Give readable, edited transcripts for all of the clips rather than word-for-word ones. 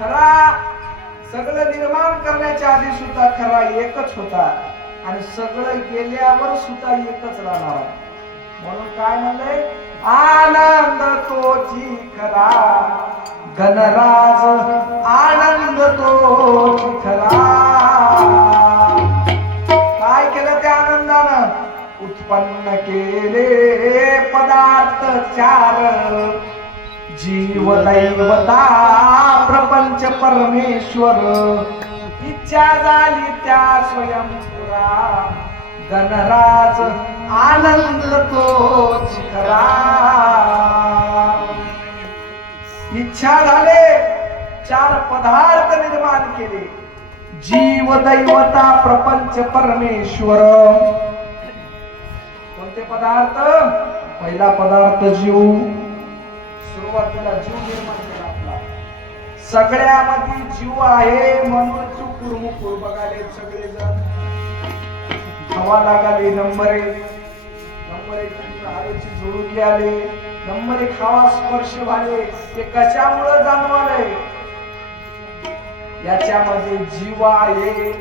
खरा सगळं निर्माण करण्याच्या आधी सुद्धा खरा एकच होता आणि सगळं गेल्यावर सुद्धा एकच राहणार आहे. म्हणून काय म्हणलंय, आनंद तोची खरा गणराज, आनंद तोची खरा. काय केलं त्या आनंदानं, उत्पन्न केले पदार्थ चार, जीव दैवता प्रपंच परमेश्वर, इच्छा झाली त्या स्वयंपुरा, गणराज आनंद तोच खरा. इच्छा झाले चार पदार्थ निर्माण केले, जीव दैवता प्रपंच परमेश्वर. कोणते पदार्थ? पहिला पदार्थ जीव. सुरुवातीला जीव निर्माण केला आपला. सगळ्यामध्ये जीव आहे म्हणून चुकूर मुकूर बघाले सगळेजण. हवा लागाले नंबर एक, नंबर एक हवेची झुळुके आले, नंबर एक हवा स्पर्श झाले. ते कशामुळे जाणवाले? याच्यामध्ये जीव आहे,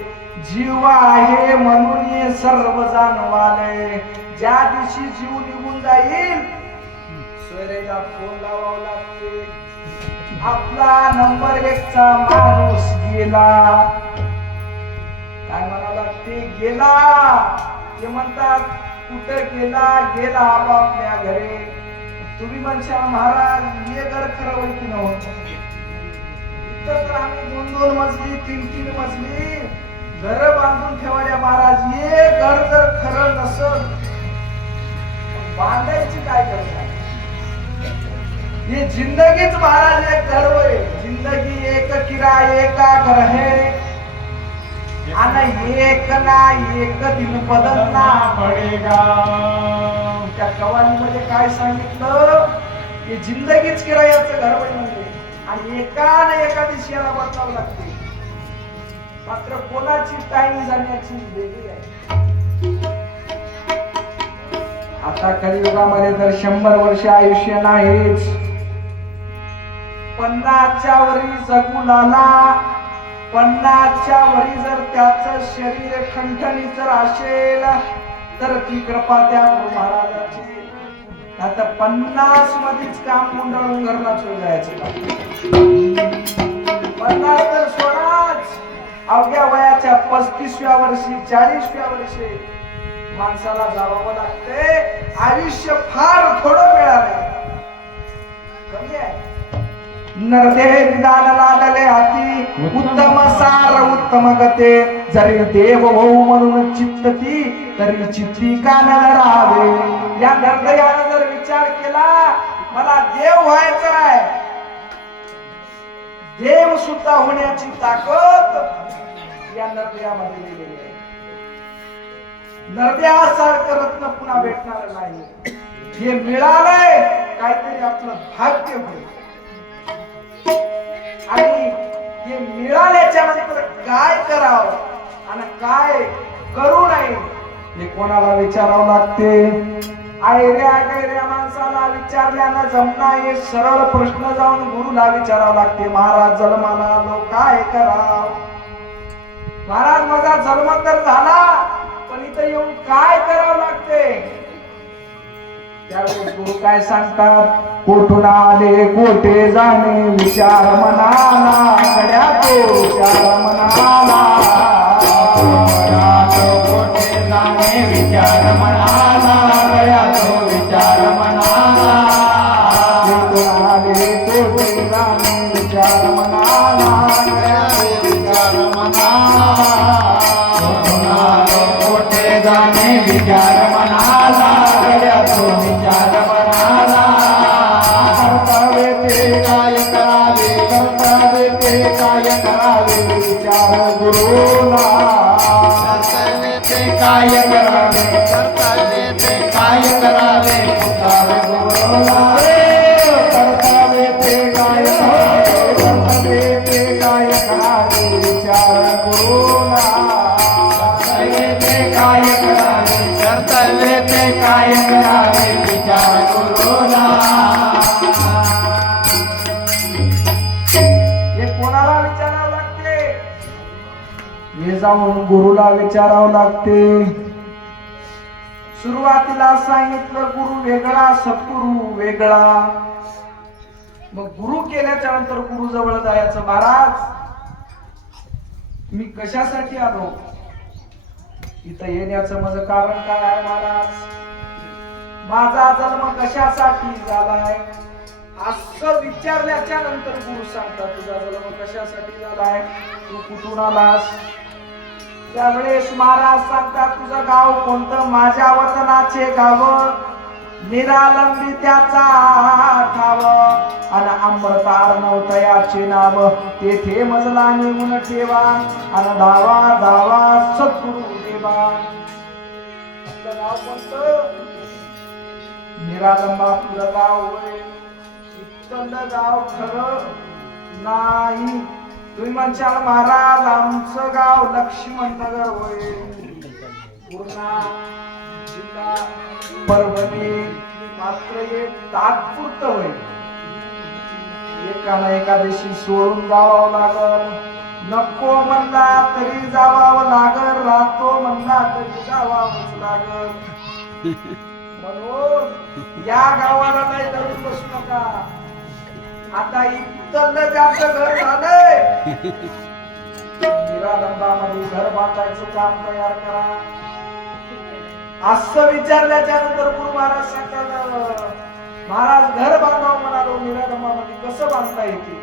जीव आहे म्हणून हे सर्व जाणवाले. ज्या दिवशी जीव निघून जाईल सोयरेला फोन लावावा लागते, आपला नंबर एक चा माणूस गेला. काय म्हणावं लागते? गेला. ते म्हणतात कुठं गेला? गेला आपापल्या घरी. तुम्ही म्हणशाल महाराज ये घर खरं होय की नव्हतं? इथं तर आम्ही 2-2 मजली 3-3 मजली घर बांधून ठेवल्या महाराज. ये घर जर खरं नसल बांधायची काय गरज आहे? ये जिंदगीच महाराज एक घर होय. जिंदगी एक किराया एका घर है, आणि एक ना एक दिन बदलना पडेगा. त्या कवालीमध्ये काय सांगितलं की जिंदगीच किरायाचं घर होय म्हणजे, आणि एका ना एका दिवशी याला बदलावं लागते. मात्र कोणाची टाइम जाण्याची वेगळी आहे. आता कलियुगामध्ये तर 100 वर्ष आयुष्य नाहीच. 50च्या वरी जगू लागला, 50च्या वरी जर त्याचं शरीर ठणठणीत जर असेल तर ती कृपा त्या गुरु महाराजाची. आता 50 मध्येच काम मुंडळून घरला चोय जायचं. 50 तर सोडाच, अवघ्या वयाच्या 35व्या वर्षी 40व्या वर्षी माणसाला जावं लागते. आयुष्य फार थोडं मिळालं, कमी आहे. नरदेह निदान लादले हाती, उत्तम सार उत्तम गते. जरी देव भाऊ म्हणून चित्तती, तरी चित्ती का न राहावे. या नरदेहानं जर विचार केला मला देव व्हायचं आहे, देव सुद्धा होण्याची ताकद या नरदेहामध्ये लिहिलेली आहे. नरदेहासारखं रत्न पुन्हा भेटणार नाही. हे मिळालंय काहीतरी आपलं भाग्य होईल. आणि हे मिळाल्याच्या नंतर काय करावं आणि काय करू नये हे कोणाला विचारावं लागते. ऐऱ्या माणसाला विचारल्यानं जमना. हे सरळ प्रश्न जाऊन गुरुला विचारावं लागते. महाराज जन्माला आलो काय करावं? महाराज माझा जन्म तर झाला, पण इथं येऊन काय करावं लागते? त्यावेळी गुरु काय सांगतात? कोठून आले कोठे जाणे विचार मनाला, गड्या तो विचार मनाला. कोठे जाणे विचार मनाला, गड्या तो विचार मनाला. कोठून आले कोठे जाणे विचार मनाला, गड्या तो विचार मनाला. कोठून आले कोठे जाणे विचार मनाला, गड्या तो विचार मनाला. कर्तव्य ते काय करावे, कर्तव्य ते काय करावे विचार गुरुला. कर्तव्य ते काय करावे, कर्तव्य ते काय करावे विचार गुरुला. कर्तव्य ते काय करावे, कर्तव्य ते काय करावे विचार गुरुला. कर्तव्य ते काय करावे, कर्तव्य ते काय करावे विचार गुरुला. हे कोणाला हे जाऊन गुरुला विचारावं लागते. सुरुवातीला सांगितलं गुरु वेगळा सद्गुरु वेगळा. मग गुरु केल्याच्या नंतर गुरु जवळ जायचं. महाराज मी कशासाठी आलो, इथं येण्याचं माझं कारण काय आहे महाराज, माझा जन्म कशासाठी झालाय, असं विचारल्याच्या नंतर गुरु सांगतात तुझा जन्म कशासाठी झालाय, तू कुठून आलास. त्यावेळेस महाराज सांगतात तुझं गाव कोणतं, माझ्या वतनाचे गाव निरालंबी त्याचा ठाव आणि अमृतार नवतयाचे नाव, तेथे मजला निघून ठेवा आणि धावा धावा सद्गुरु देवा. आपलं गाव कोणतं, निरालंबा आपलं गाव होय. इथलं गाव खरं नाही. तुम्ही म्हणशाल महाराज आमचं गाव लक्ष्मणनगर होय, पूर्णा जिल्हा परभणी, मात्र हे तात्पुरतं होय. एकाला एकादशी सोडून जावं लागल, नको म्हणला तरी जावावं लागल, राहतो म्हणला तरी जावावंच लागल. म्हणून या गावाला नाही धरून बसू नका. आता इथलं ज्याचं घर झालंय निरालंबामध्ये घर बांधायचं काम तयार करा. असं विचारल्याच्या नंतर गुरु महाराज सांगतात महाराज घर बांधावं म्हणालो निरालंबामध्ये कसं बांधता येते.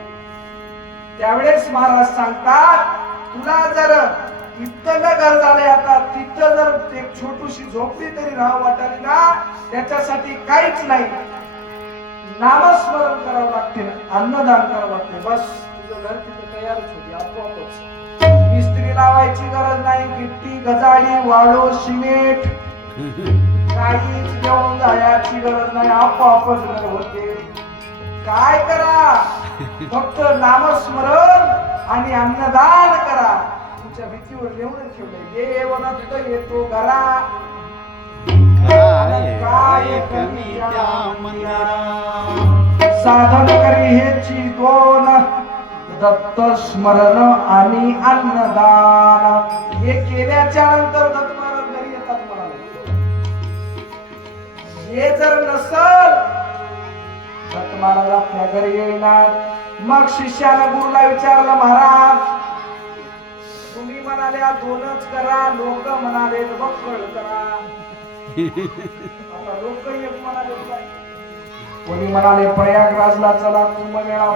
त्यावेळेस महाराज सांगतात तुला जर इथलं घर झालंय आता तिथं जर एक छोटीशी झोपडी तरी राहावं वाटाली ना, त्याच्यासाठी काहीच नाही, नामस्मरण करावं लागते, अन्नदान करावं लागते, बस तुझं घर तिथं तयारच होती आपोआपच. मिस्त्री लावायची गरज नाही, गिट्टी गजाळी वाळू सिमेंट काहीच घेऊन जायची गरज नाही, आपोआपच घर होते. काय करा, फक्त नामस्मरण आणि अन्नदान करा. तुमच्या भीतीवर लिहून ठेवलंय देवदत्त येतो घरा, काय करी साधन करी हेची दोन, दत्त स्मरण आणि अन्नदान. हे केल्याच्या नंतर दत्त महाराज घरी येतात म्हणाले. हे जर नसल दत्त महाराज आपल्या घरी येणार. मग शिष्याने गुरुला विचारलं महाराज तुम्ही म्हणाले दोनच करा, लोक म्हणाले बक्कळ करा. आता लोक एक म्हणाले, कोणी म्हणाले प्रयागराजला चला कुंभमेळा